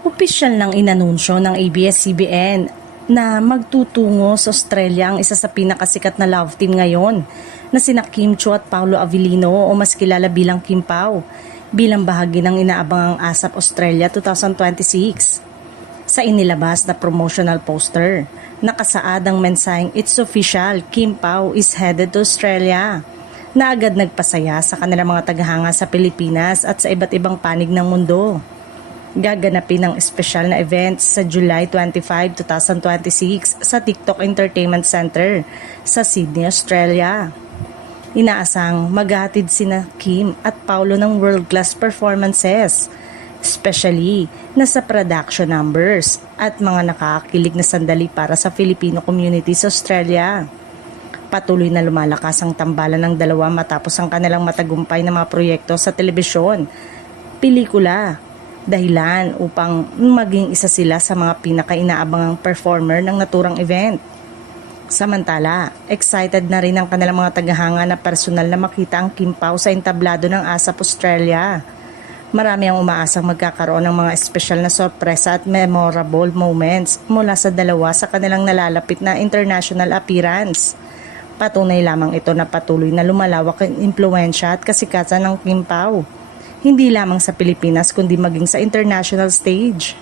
Opisyal nang inanunsyo ng ABS-CBN na magtutungo sa Australia ang isa sa pinakasikat na love team ngayon na sina Kim Chiu at Paolo Avellino o mas kilala bilang Kim Pao bilang bahagi ng inaabangang ASAP Australia 2026. Sa inilabas na promotional poster, nakasaad ang mensaheng "It's official, Kim Pao is headed to Australia", na agad nagpasaya sa kanilang mga tagahanga sa Pilipinas at sa iba't ibang panig ng mundo. Gaganapin ang espesyal na event sa July 25, 2026 sa TikTok Entertainment Center sa Sydney, Australia. Inaasang maghahatid sina Kim at Paolo ng world-class performances, especially na sa production numbers at mga nakakakilig na sandali para sa Filipino community sa Australia. Patuloy na lumalakas ang tambalan ng dalawa matapos ang kanilang matagumpay na mga proyekto sa telebisyon, pelikula, dahilan upang maging isa sila sa mga pinaka-inaabangang performer ng naturang event. Samantala, excited na rin ang kanilang mga tagahanga na personal na makita ang Kim Pao sa entablado ng ASAP Australia. Marami ang umaasang magkakaroon ng mga espesyal na sorpresa at memorable moments mula sa dalawa sa kanilang nalalapit na international appearance. Patunay lamang ito na patuloy na lumalawak ang impluensya at kasikatan ng Kim Pao, hindi lamang sa Pilipinas kundi maging sa international stage.